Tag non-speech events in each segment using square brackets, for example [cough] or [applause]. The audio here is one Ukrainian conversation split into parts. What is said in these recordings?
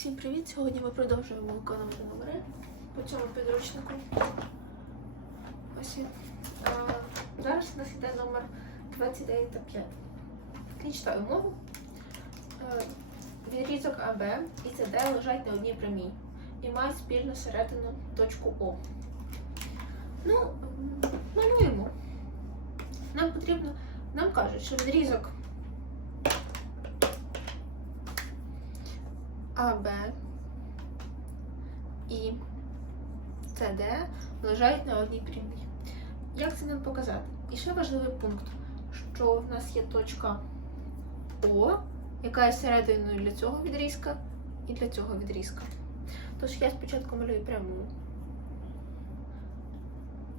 Всім привіт! Сьогодні ми продовжуємо виконувати номери по цьому підручнику. Ось він. А, зараз у нас йде номер 29 та 5. Я читаю мову. Е, Відрізок АБ і СД лежать на одній прямій і мають спільну середину точку О. Ну, малюємо. Нам потрібно, нам кажуть, що відрізок АБ і СД лежать на одній прямій. Як це нам показати? І ще важливий пункт, що в нас є точка О, яка є серединою для цього відрізка і для цього відрізка. Тож я спочатку малюю пряму.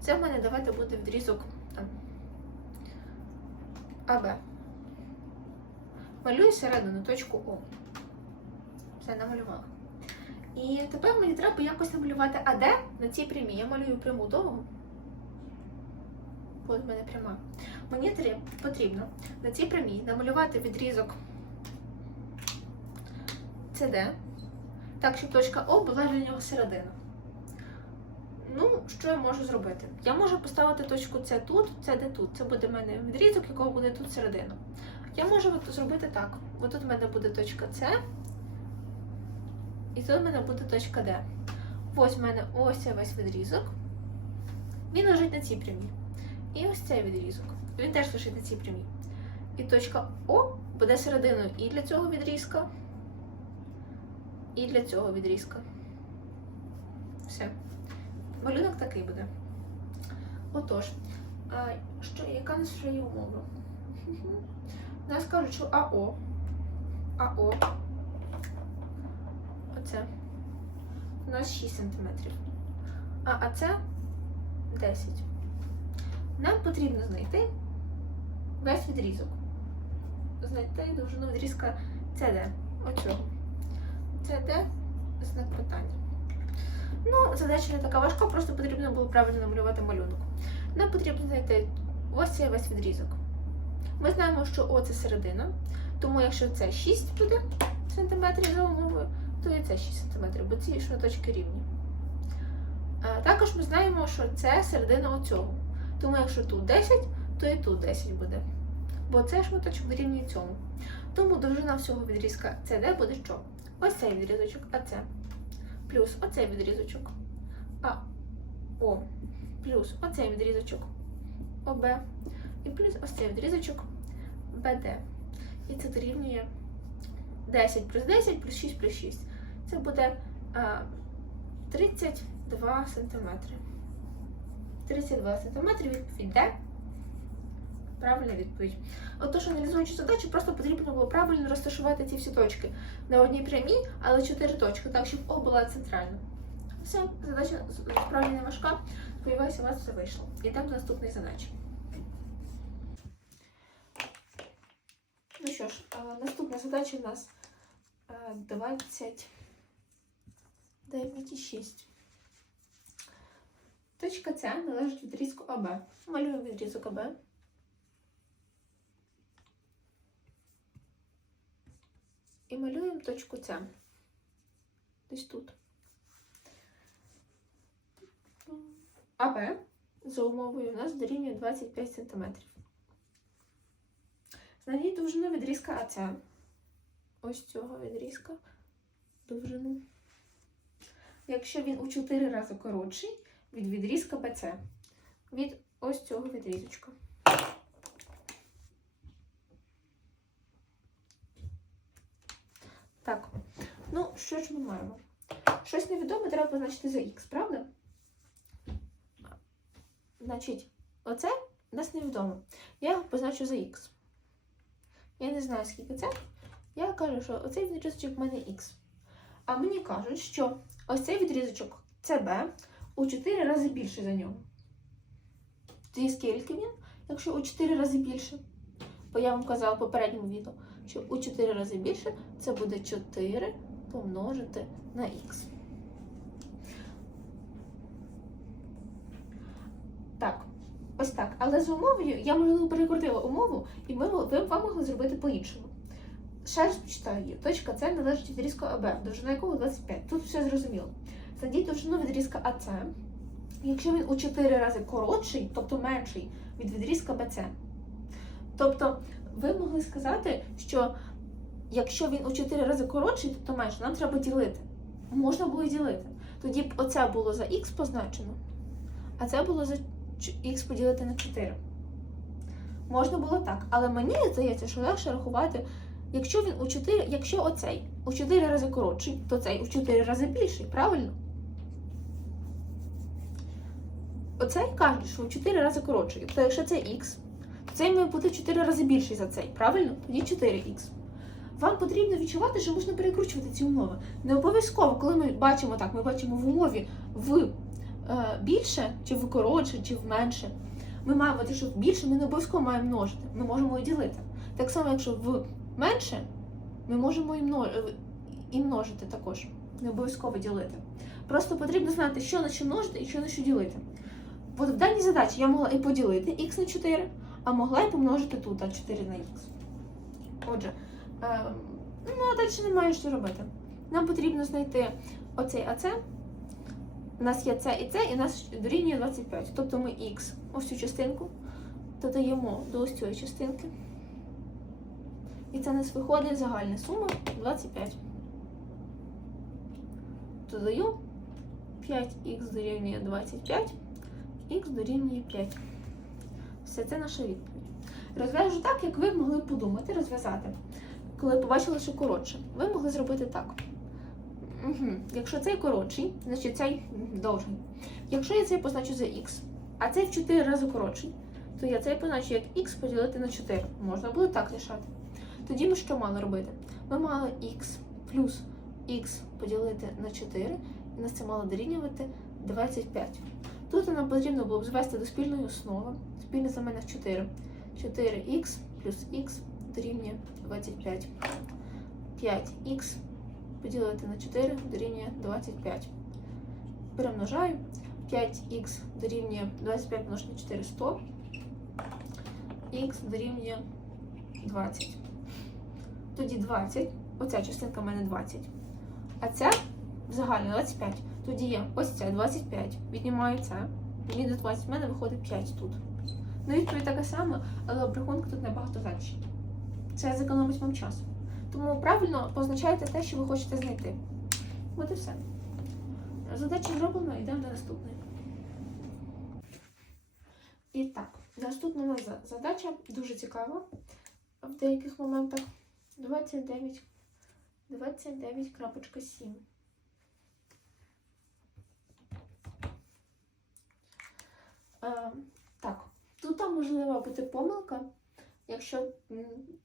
Це в мене давайте буде відрізок АБ. Малюю середину точку О. Все намалювала. І тепер мені треба якось намалювати АД на цій прямій. Я малюю пряму довгу. От в мене пряма. Мені потрібно на цій прямій намалювати відрізок CD, так, щоб точка О була для нього середина. Ну, що я можу зробити? Я можу поставити точку С тут, С де тут. Це буде в мене відрізок, якого буде тут середина. Я можу зробити так. Ось тут в мене буде точка С, і тут в мене буде точка Д. Ось в мене ось весь відрізок. Він лежить на цій прямій. І ось цей відрізок. Він теж лежить на цій прямій. І точка О буде серединою і для цього відрізка, і для цього відрізка. Все. Малюнок такий буде. Отож, а, що, яка нас ще є умова? Нас кажуть, що АО. АО. Оце. У нас 6 см. А АЦ 10. Нам потрібно знайти весь відрізок. Знайти довжину відрізка CD. Оцього. CD знак питання. Ну, задача не така важка, просто потрібно було правильно намалювати малюнок. Нам потрібно знайти ось цей весь відрізок. Ми знаємо, що О це середина, тому якщо це 6 буде сантиметрів за умовою, то і це 6 см, бо ці шматочки рівні. Також ми знаємо, що це середина оцього. Тому якщо тут 10, то і тут 10 буде. Бо це шматочок дорівнює цьому. Тому довжина всього відрізка CD буде що? Ось цей відрізочок АЦ. Плюс оцей відрізочок АО. Плюс оцей відрізочок ОБ. І плюс ось цей відрізочок БД. І це дорівнює 10 плюс 10 плюс 6 плюс 6. Це буде 32 см. 32 см відповідь де Правильна відповідь. Отож, аналізуючи задачу, просто потрібно було правильно розташувати ці всі точки. На одній прямій, але чотири точки, так, щоб О була центральна. Все, задача справді не важка. Сподіваюся, у вас все вийшло. Йдемо до наступної задачі. Ну що ж, е, наступна задача у нас е, 20. 9,6. Точка С належить відрізку АБ. Малюю відрізок АБ. І малюємо точку С. Десь тут. АБ за умовою у нас дорівнює 25 см. Знайдіть довжину відрізка АЦ. Ось цього відрізка довжину. Якщо він у 4 рази коротший від відрізка БЦ. Від ось цього відрізочка. Так, ну що ж ми маємо? Щось невідоме треба позначити за х, правда? Значить, оце у нас невідомо. Я його позначу за х. Я не знаю, скільки це. Я кажу, що оцей відрізочок в мене х. А мені кажуть, що ось цей відрізочок CB у 4 рази більше за нього. Тоді скільки він, якщо у 4 рази більше? Бо я вам казала в попередньому відео, що у 4 рази більше це буде 4 помножити на х. Так, ось так. Але з умовою я, можливо, перекрутила умову, і ми, ви вам могли зробити по-іншому. Ще раз почитаю її. Точка С належить від відрізку АБ, довжина якого 25. Тут все зрозуміло. Знайдіть довжину відрізка АЦ, якщо він у 4 рази коротший, тобто менший від відрізка БЦ. Тобто, ви могли сказати, що якщо він у 4 рази коротший, тобто менше, нам треба ділити. Можна було ділити. Тоді б оце було за х позначено, а це було за х поділити на 4. Можна було так, але мені здається, що легше рахувати, якщо він у 4, якщо оцей у 4 рази коротший, то цей у 4 рази більший, правильно? Оцей каже, що у 4 рази коротший. Тобто, якщо це х, то цей має бути в 4 рази більший за цей, правильно? Тоді 4х. Вам потрібно відчувати, що можна перекручувати ці умови. Не обов'язково, коли ми бачимо так, ми бачимо в умові в е, більше, чи в коротше, чи в менше. Ми маємо те, що в більше ми не обов'язково маємо множити. Ми можемо і ділити. Так само, якщо в менше, ми можемо множ... і множити також. Не обов'язково ділити. Просто потрібно знати, що на що множити і що на що ділити. От в даній задачі я могла і поділити х на 4, а могла і помножити тут а 4 на х. Отже, е, ну а далі немає що робити. Нам потрібно знайти оцей АЦ. У нас є це і це, і у нас дорівнює 25. Тобто ми х, ось цю частинку, додаємо до ось цієї частинки. І це нас виходить загальна сума 25. Додаю 5х дорівнює 25, х дорівнює 5. Все це наша відповідь. Розв'яжу так, як ви могли подумати, розв'язати. Коли побачили, що коротше, ви могли зробити так. Угу. Якщо цей коротший, значить цей довший. Якщо я цей позначу за х, а цей в 4 рази коротший, то я цей позначу як х поділити на 4. Можна було так рішати. Тоді ми що мали робити? Ми мали х плюс х поділити на 4, і нас це мало дорівнювати 25. Тут нам потрібно було б звести до спільної основи. Спільний знаменник 4. 4х плюс х дорівнює 25. 5х поділити на 4 дорівнює 25. Перемножаю. 5х дорівнює 25 множити на 4 100. х дорівнює 20. Тоді 20. Оця частинка в мене 20. А ця загально 25. Тоді є ось це 25. Віднімаю це. Мінус 20 в мене виходить 5 тут. Ну, відповідь така сама, але обрахунок тут набагато далі. Це зекономить вам час. Тому правильно позначайте те, що ви хочете знайти. От і все. Задача зроблена, йдемо до наступної. І так, наступна задача дуже цікава в деяких моментах. 29. 29.7. Е, так, тут там можлива бути помилка, якщо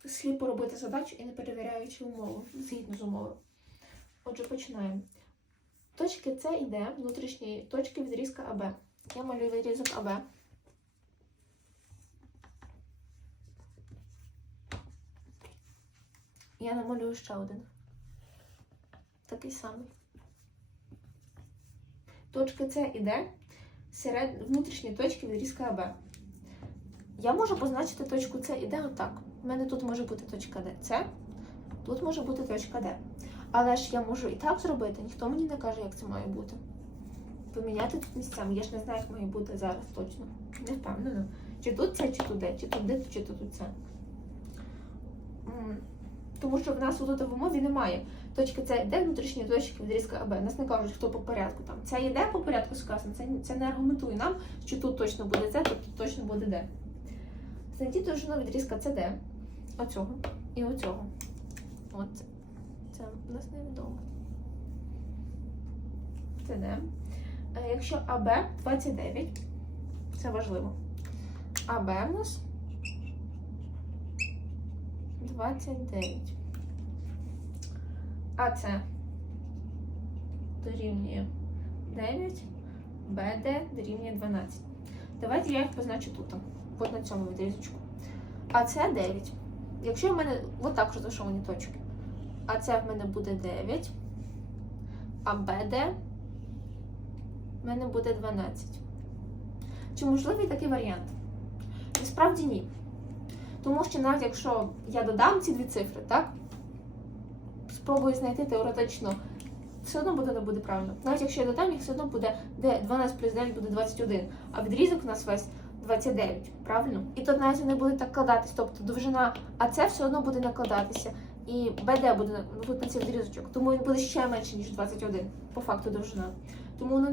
сліпо робити задачу і не перевіряючи умову згідно з умовою. Отже, починаємо. Точки С і Д, внутрішні точки відрізка АБ. Я малюю відрізок АБ. Я намалюю ще один. Такий самий. Точка С і Д серед внутрішні точки відрізка АБ. Я можу позначити точку С і Д отак. У мене тут може бути точка Д. С, тут може бути точка Д. Але ж я можу і так зробити, ніхто мені не каже, як це має бути. Поміняти тут місцями. Я ж не знаю, як має бути зараз точно. Не впевнена. Чи тут це, чи тут Д, чи тут Д, чи тут це. Тому що в нас тут в умові немає. Точка С йде внутрішні точки відрізка АБ. Нас не кажуть, хто по порядку там. Це йде по порядку сказано, це, це не аргументує нам, що тут точно буде С, тут точно буде Д. Знайдіть довжину відрізка СД. Оцього і оцього. От це. Це у нас невідомо. СД. Е, Якщо АБ 29, це важливо. АБ у нас 29. АЦ дорівнює 9, БД дорівнює 12. Давайте я їх позначу тут, от на цьому відрізочку. АЦ 9. Якщо в мене отак розташовані точки. АЦ в мене буде 9, а БД в мене буде 12. Чи можливий такий варіант? Насправді ні. Тому що навіть якщо я додам ці дві цифри, так? спробую знайти теоретично, все одно буде не буде правильно. Навіть якщо я додам, їх все одно буде, де 12 плюс 9 буде 21, а відрізок у нас весь 29, правильно? І тут навіть вони будуть так кладатись, тобто довжина АЦ все одно буде накладатися. І БД буде ну, тут на цей відрізочок, тому він буде ще менше, ніж 21, по факту довжина. Тому воно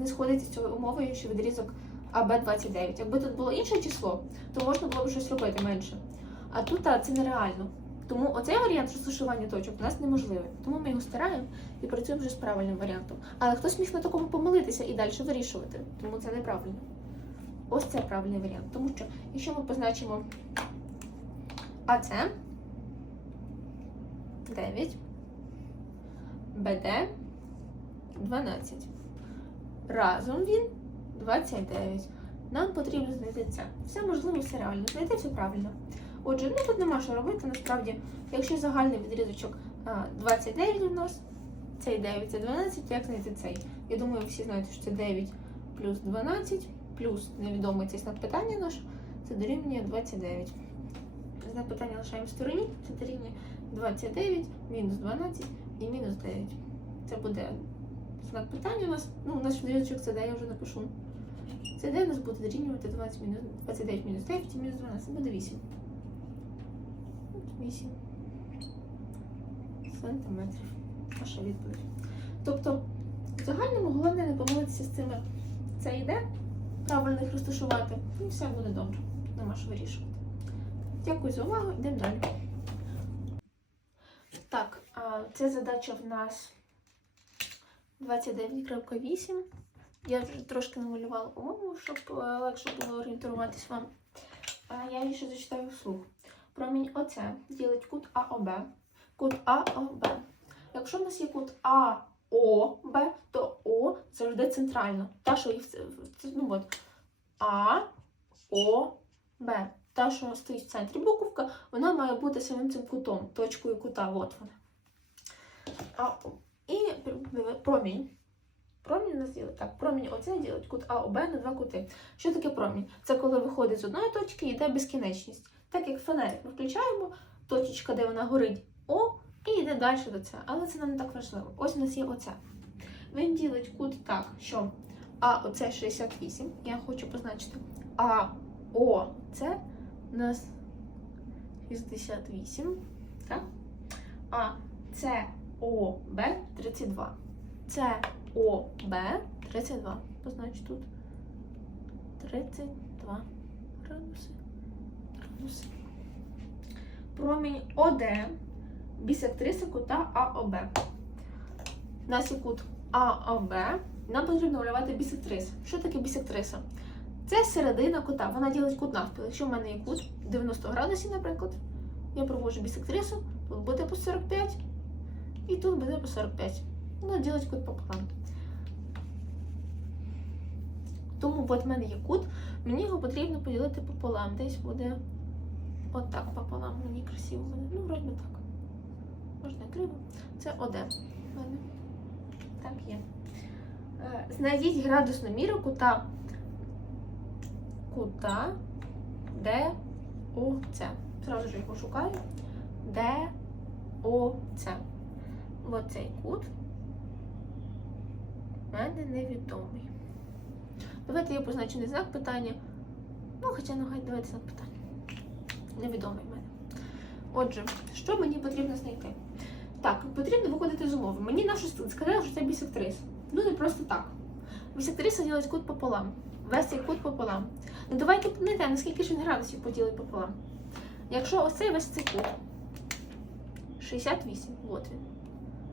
не сходиться з цією умовою, що відрізок АБ 29. Якби тут було інше число, то можна було б щось робити менше. А тут а, це нереально. Тому оцей варіант розташування точок у нас неможливий. Тому ми його стираємо і працюємо вже з правильним варіантом. Але хтось міг на такому помилитися і далі вирішувати. Тому це неправильно. Ось це правильний варіант. Тому що, якщо ми позначимо АЦ 9, БД 12. Разом він 29. Нам потрібно знайти це. Все можливо, все реально. Знайти все правильно. Отже, ну тут нема що робити. Насправді, якщо загальний відрізочок 29 у нас, цей 9 це 12, то як знайти цей? Я думаю, ви всі знаєте, що це 9 плюс 12, плюс невідомий цей знак питання наш, це дорівнює 29. Знак питання лишаємо в стороні, це дорівнює 29, мінус 12 і мінус 9. Це буде знак питання у нас. Ну, наш відрізочок це де я вже напишу. Це де нас буде дорівнювати 20 мінус 29 мінус 9 і мінус 12. Це буде 8. От 8 сантиметрів. Наша відповідь. Тобто, в загальному головне не помилитися з цими. Це йде, правильно їх розташувати, і все буде добре. Нема що вирішувати. Дякую за увагу, йдемо далі. Так, це задача в нас 29.8. Я вже трошки намалювала умову, щоб е, легше було орієнтуватись вам. А Я її ще зачитаю вслух. Промінь ОЦ ділить кут АОБ. Кут АОБ. Якщо в нас є кут АОБ, то О завжди центрально. Та, що їх ну, от, АОБ. Та, що стоїть в центрі буковка, вона має бути самим цим кутом, точкою кута. От вона. А, і промінь. Промінь у нас ділить. Так, промінь оце ділить кут А, ОБ на два кути. Що таке промінь? Це коли виходить з одної точки і йде безкінечність. Так як фонарик ми включаємо, точечка, де вона горить, О, і йде далі до це. Але це нам не так важливо. Ось у нас є оце. Він ділить кут так, що А оце 68. Я хочу позначити А, О, це у нас 68. Так? А С, О, Б 32. Це ОБ 32. Позначу тут 32 градуси. градуси. Промінь ОД бісектриса кута АОБ. У нас є кут АОБ. Нам потрібно малювати бісектриса. Що таке бісектриса? Це середина кута. Вона ділить кут навпіл. Якщо в мене є кут 90 градусів, наприклад, я проводжу бісектрису, тут буде по 45 і тут буде по 45. Вона ділить кут пополам. Тому от в мене є кут, мені його потрібно поділити пополам. Десь буде отак пополам. Мені красиво буде. Ну, вроді так. Можна криво. Це ОД. в мене. Так є. Е, Знайдіть градусну міру кута кута ДОЦ. Зразу ж його шукаю. ДОЦ. Оцей кут в мене невідомий. Давайте я позначу не знак питання. Ну, хоча ну, давайте знак питання. Невідомий в мене. Отже, що мені потрібно знайти? Так, потрібно виходити з умови. Мені наша сказали, що це бісектриса. Ну, не просто так. Бісектриса ділить кут пополам. Весь цей кут пополам. Ну давайте помните, наскільки ж він градусів поділить пополам. Якщо ось цей весь цей кут 68, от він.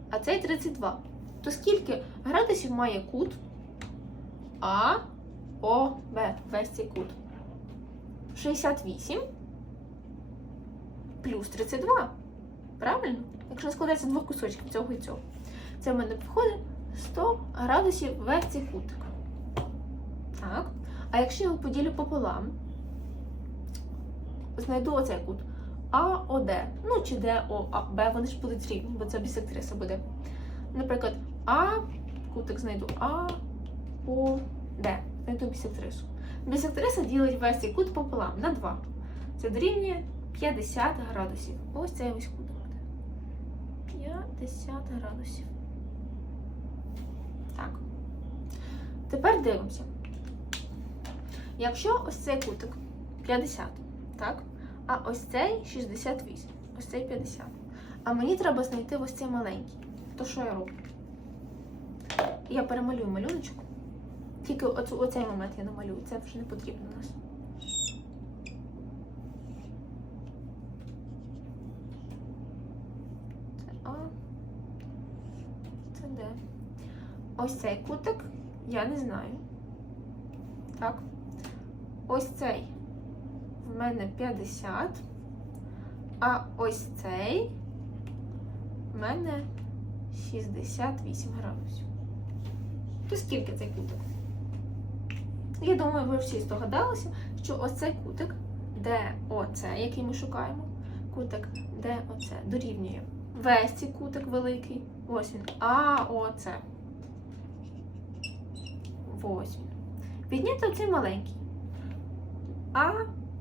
А цей 32. То скільки градусів має кут А, О, Б, весь цей кут? 68 плюс 32. Правильно? Якщо складається двох кусочків цього і цього. Це в мене виходить 100 градусів весь цей кутик. Так. А якщо я його поділю пополам, знайду оцей кут. АОД. Ну, чи ДО, А, Б, вони ж будуть рівні, бо це бісектриса буде. Наприклад, А, кутик знайду А, О, Д. Знайду бісектрису. Бісектриса ділить весь цей кут пополам на 2. Це дорівнює 50 градусів. Ось цей ось кут 50 50 градусів. Так. Тепер дивимося. Якщо ось цей кутик 50, так? А ось цей 68, ось цей 50. А мені треба знайти ось цей маленький. То що я роблю? Я перемалюю малюночок. Тільки оцю, оцей момент я намалюю, це вже не потрібно у нас. Це А. Це Д. Ось цей кутик я не знаю. Так. Ось цей в мене 50, а ось цей в мене 68 градусів. То скільки цей кутик? Я думаю, ви всі здогадалися, що ось цей кутик, де оце, який ми шукаємо, кутик, де оце дорівнює. Весь цей кутик великий, ось він, а оце. Ось він. Підняти оцей маленький. А,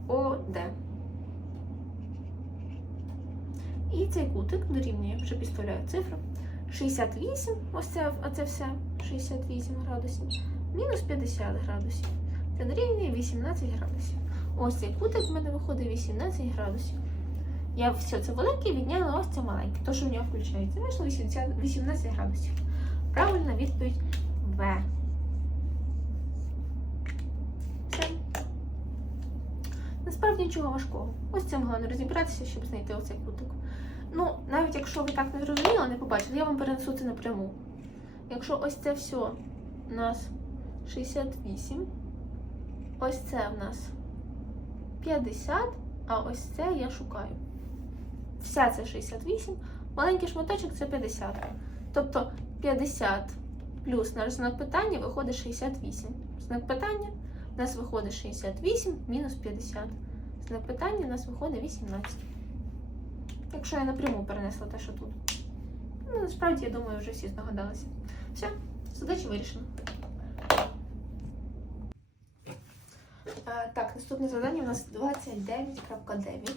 О, Д. І цей кутик дорівнює, вже підставляю цифру. 68, ось це, оце все, 68 градусів, мінус 50 градусів. Це дорівнює 18 градусів. Ось цей кутик в мене виходить 18 градусів. Я все це велике відняла ось це маленьке, то що в нього включається. Вийшло 18 градусів. Правильна відповідь В. Все. Насправді нічого важкого. Ось цим головне розібратися, щоб знайти оцей кутик. Ну, навіть якщо ви так не зрозуміли, не побачили, я вам перенесу це напряму. Якщо ось це все у нас 68, ось це в нас 50, а ось це я шукаю. Вся це 68, маленький шматочок це 50. Тобто 50 плюс наш знак питання виходить 68. Знак питання у нас виходить 68 мінус 50. Знак питання у нас виходить 18. Якщо я напряму перенесла те, що тут. Ну, насправді, я думаю, вже всі здогадалися. Все, задача вирішена. Е, так, наступне завдання у нас 29.9.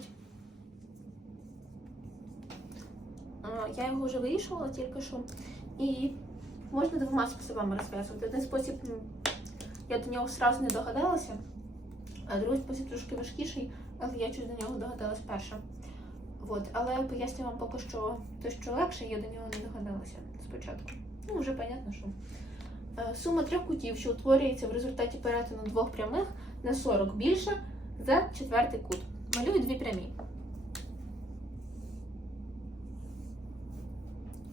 Е, Я його вже вирішувала тільки що. І можна двома способами розв'язувати. Один спосіб я до нього одразу не догадалася, а другий спосіб трошки важкіший, але я чуть до нього догадалась перша. От, але поясню вам поки що те, що легше, я до нього не догадалася спочатку. Ну, вже понятно, що. Е, Сума трьох кутів, що утворюється в результаті перетину двох прямих, на 40 більша за четвертий кут. Малюю дві прямі.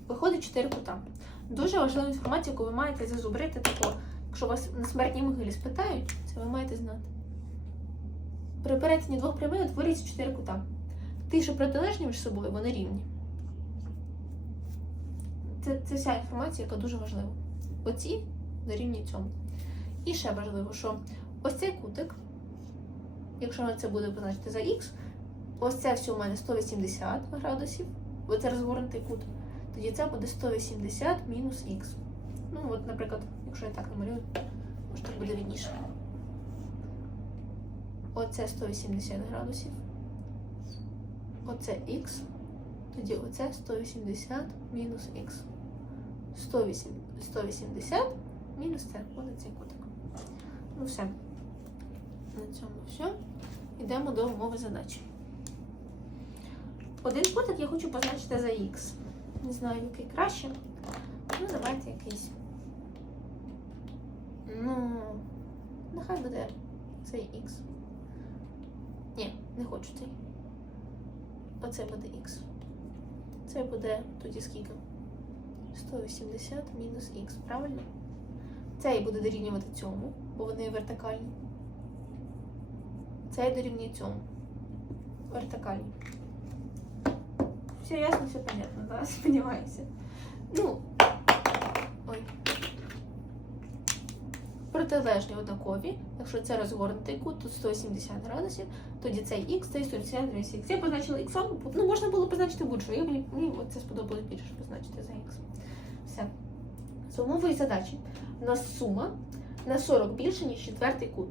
Виходить 4 кута. Дуже важлива інформація, яку ви маєте зазубрити тако. Якщо вас на смертній могилі спитають, це ви маєте знати. При перетині двох прямих утворюється 4 кута. Ті, що протилежні між собою, вони рівні. Це, це вся інформація, яка дуже важлива. Оці дорівнюють цьому. І ще важливо, що ось цей кутик, якщо це буде позначити за х, ось це все у мене 180 градусів, оце розгорнутий кут, тоді це буде 180 мінус х. Ну, от, наприклад, якщо я так намалюю, може так буде відніше. Оце 180 градусів. Оце х, тоді оце 180 мінус х. 180 мінус це, буде цей кутик. Ну все. На цьому все. Йдемо до умови задачі. Один кутик я хочу позначити за х. Не знаю, який краще. Ну, давайте якийсь. Ну, нехай буде цей х. Ні, не хочу цей. Оце буде х. Це буде тоді скільки? 180 мінус х, правильно? Цей буде дорівнювати цьому, бо вони вертикальні. Цей дорівнює цьому. Вертикальні. Все ясно, все понятно, да? [laughs] Сподіваюся. Ну. Ой. Протилежні однакові. Якщо це розгорнутий кут, тут 180 градусів, тоді цей х, цей 180 градусів. Я позначила х, ну можна було позначити будь-що. Я мені, це сподобалось більше позначити за х. Все. З умовою задачі. У нас сума на 40 більше, ніж четвертий кут.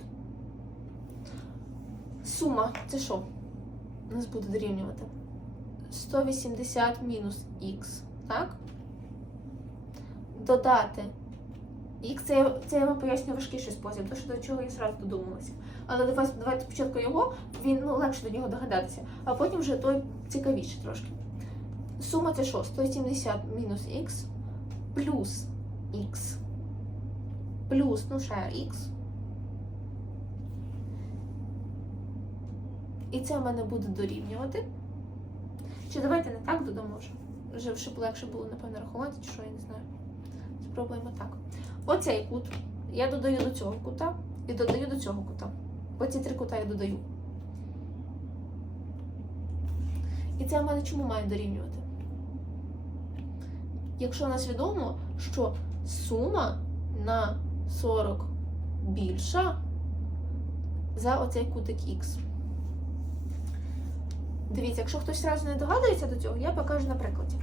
Сума це що? У нас буде дорівнювати 180 мінус х так? Додати Х, це, це я вам поясню важкіший спосіб, то що до чого я зразу додумалася. Але давайте, давайте спочатку його, він ну, легше до нього догадатися, а потім вже той цікавіше трошки. Сума це що? 170 мінус х плюс х плюс, ну ще х. І це в мене буде дорівнювати. Чи давайте не так додамо вже? Вже щоб легше було, напевно, рахувати, чи що, я не знаю. Спробуємо так. Оцей кут я додаю до цього кута і додаю до цього кута. Оці три кута я додаю. І це в мене чому має дорівнювати? Якщо у нас відомо, що сума на 40 більша за оцей кутик Х. Дивіться, якщо хтось одразу не догадується до цього, я покажу на прикладі.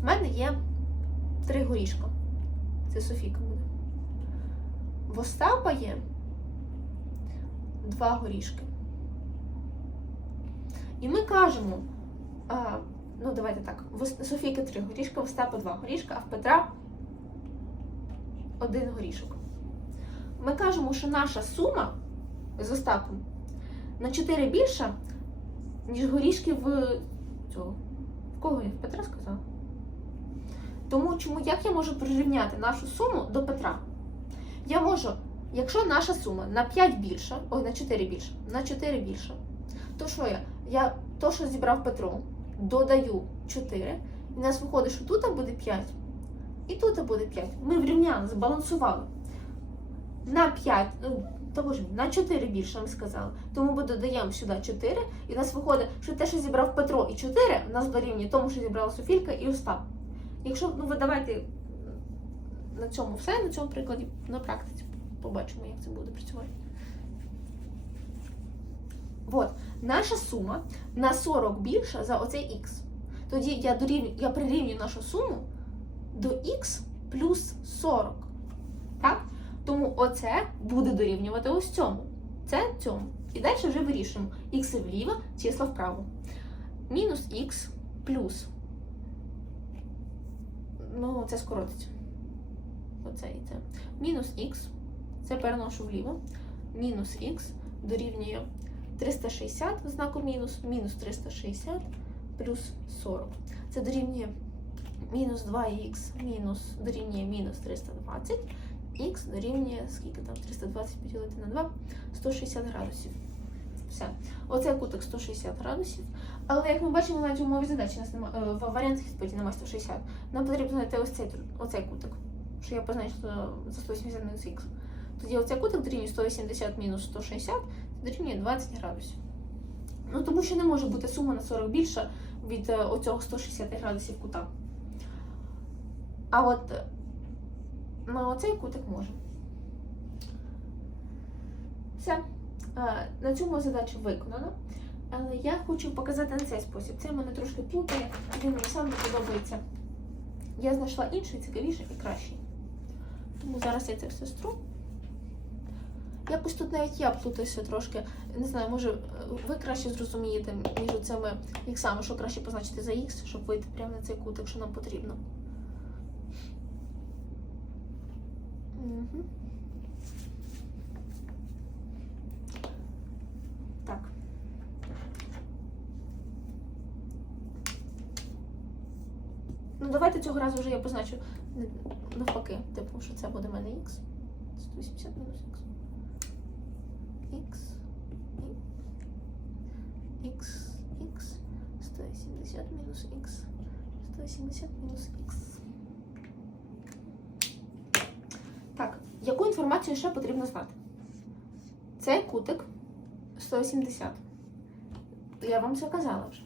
В мене є три горішка. Це буде. В Остапа є два горішки. І ми кажемо, а, ну давайте так, в Софійки три горішка, в Остапа два горішка, а в Петра один горішок. Ми кажемо, що наша сума з Остапом на 4 більша, ніж горішки в цього. В кого я? В Петра сказала? Тому чому як я можу прирівняти нашу суму до Петра? Я можу, якщо наша сума на 5 більша, ой, на 4 більша, на 4 більша, то що я? Я то, що зібрав Петро, додаю 4, і у нас виходить, що тут буде 5, і тут буде 5. Ми врівняли, збалансували. На 5, ну, того ж, на 4 більше ми сказали. Тому ми додаємо сюди 4, і у нас виходить, що те, що зібрав Петро і 4, у нас дорівнює тому, що зібрала Софійка і Остап. Якщо ну ви давайте на цьому все, на цьому прикладі на практиці побачимо, як це буде працювати. От, наша сума на 40 більша за оцей х. Тоді я, дорівню, я прирівнюю нашу суму до х плюс 40. Так? Тому оце буде дорівнювати ось цьому. Це цьому. І далі вже вирішуємо х вліво, числа вправо. Мінус х плюс. Ну, це скоротиться. Оце і це. Мінус х. Це переношу вліво. Мінус х дорівнює 360 знаку мінус, мінус 360 плюс 40. Це дорівнює мінус 2х мінус дорівнює мінус 320. Х дорівнює, скільки там 320 поділити на 2, 160 градусів. Все. Оце кутик 160 градусів. Але як ми бачимо, навіть умові задачі у нас немає, е, в варіантах відповіді немає 160. Нам потрібно знайти ось цей, оцей кутик, що я позначила за 180 мінус х. Тоді оцей кутик дорівнює 180 мінус 160, це дорівнює 20 градусів. Ну тому що не може бути сума на 40 більша від е, оцього 160 градусів кута. А от е, на оцей кутик може. Все. Е, На цьому задача виконана. Я хочу показати на цей спосіб. Це мене трошки плутає, він мені сам не подобається. Я знайшла інший, цікавіший і кращий. Тому зараз я це все стру. Якось тут навіть я плутаюся трошки. Не знаю, може ви краще зрозумієте між цими іксами, що краще позначити за х, щоб вийти прямо на цей кутик, що нам потрібно. Угу. Так. Ну, давайте цього разу вже я позначу навпаки, типу, що це буде в мене х. 180 мінус х. Х. Х. Х. 170 мінус х. 170 мінус х. Так, яку інформацію ще потрібно знати? Цей кутик 180. Я вам це казала вже.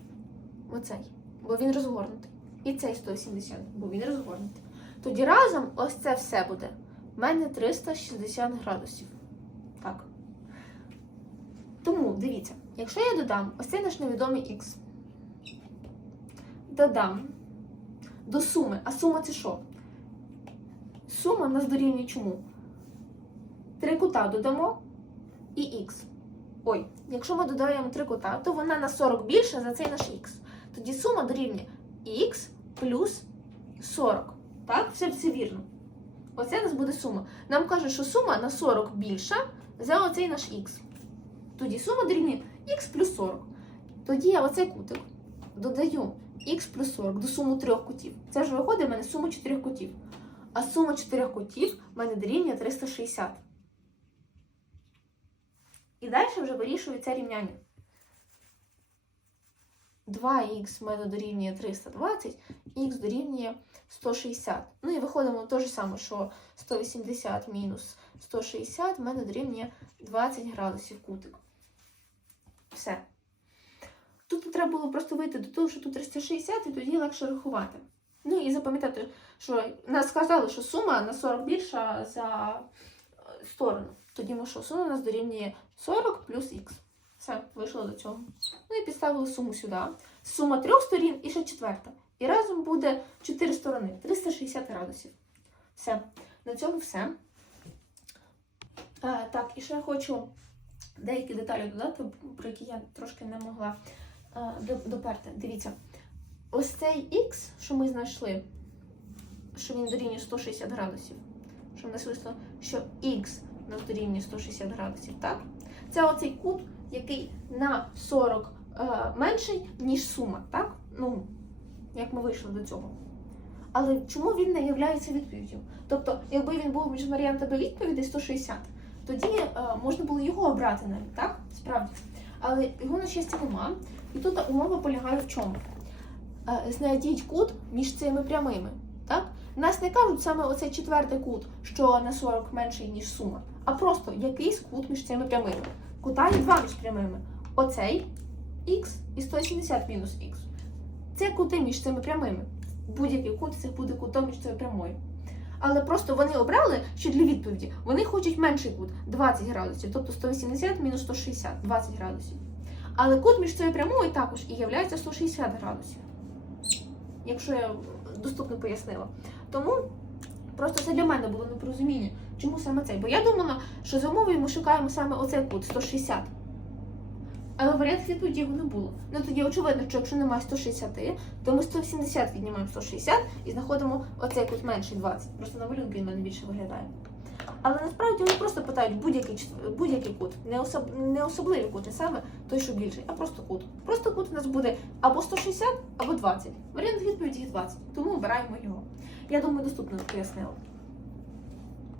Оцей. Бо він розгорнутий. І цей 180, бо він розгорнутий. Тоді разом ось це все буде. У мене 360 градусів. Так. Тому дивіться, якщо я додам ось цей наш невідомий х, додам до суми, а сума це що? Сума в нас дорівнює чому? Три кута додамо і х. Ой, якщо ми додаємо три кута, то вона на 40 більша за цей наш х. Тоді сума дорівнює х плюс 40. Так, все, все вірно. Оце у нас буде сума. Нам кажуть, що сума на 40 більша за оцей наш х. Тоді сума дорівнює х плюс 40. Тоді я оцей кутик додаю х плюс 40 до суми трьох кутів. Це вже виходить в мене сума чотирьох кутів. А сума чотирьох кутів в мене дорівнює 360. І далі вже вирішую це рівняння. 2х в мене дорівнює 320, х дорівнює 160. Ну і виходимо те ж саме, що 180 мінус 160 в мене дорівнює 20 градусів кутик. Все. Тут треба було просто вийти до того, що тут 360, і тоді легше рахувати. Ну і запам'ятати, що нас сказали, що сума на 40 більша за сторону. Тоді ми що сума у нас дорівнює 40 плюс х. Все, вийшло до цього. Ну і підставили суму сюди. Сума трьох сторін і ще четверта. І разом буде 4 сторони, 360 градусів. Все. На цьому все. Е, так, і ще хочу деякі деталі додати, про які я трошки не могла е, доперти. Дивіться, ось цей х, що ми знайшли, що він дорівнює 160 градусів. Що в нас вийшло, що х у нас дорівнює 160 градусів, так? Це оцей кут, який на 40 е, менший, ніж сума, так? Ну, як ми вийшли до цього. Але чому він не є відповіддю? Тобто, якби він був між варіантами відповідей 160, тоді е, можна було його обрати навіть, так? Справді. Але його на щастя нема. І тут умова полягає в чому? Е, знайдіть кут між цими прямими. Так? Нас не кажуть саме оцей четвертий кут, що на 40 менший, ніж сума, а просто якийсь кут між цими прямими. Кута є два між прямими. Оцей х і 170 мінус х. Це кути між цими прямими. Будь-який кут це буде кутом між цією прямою. Але просто вони обрали, що для відповіді вони хочуть менший кут 20 градусів, тобто 180 мінус 160, 20 градусів. Але кут між цією прямою також і являється 160 градусів. Якщо я доступно пояснила. Тому просто це для мене було непорозуміння, чому саме цей. Бо я думала, що за умовою ми шукаємо саме оцей кут 160. Але варіант відповіді його не було. Ну тоді очевидно, що якщо немає 160, то ми 170 віднімаємо 160 і знаходимо оцей кут менший 20. Просто на малюнку він мене більше виглядає. Але насправді вони просто питають будь-який будь-який кут, не, особ... не особливий кут, не саме той, що більший, а просто кут. Просто кут у нас буде або 160, або 20. Варіант відповіді є 20, тому обираємо його. Я думаю, доступно пояснила.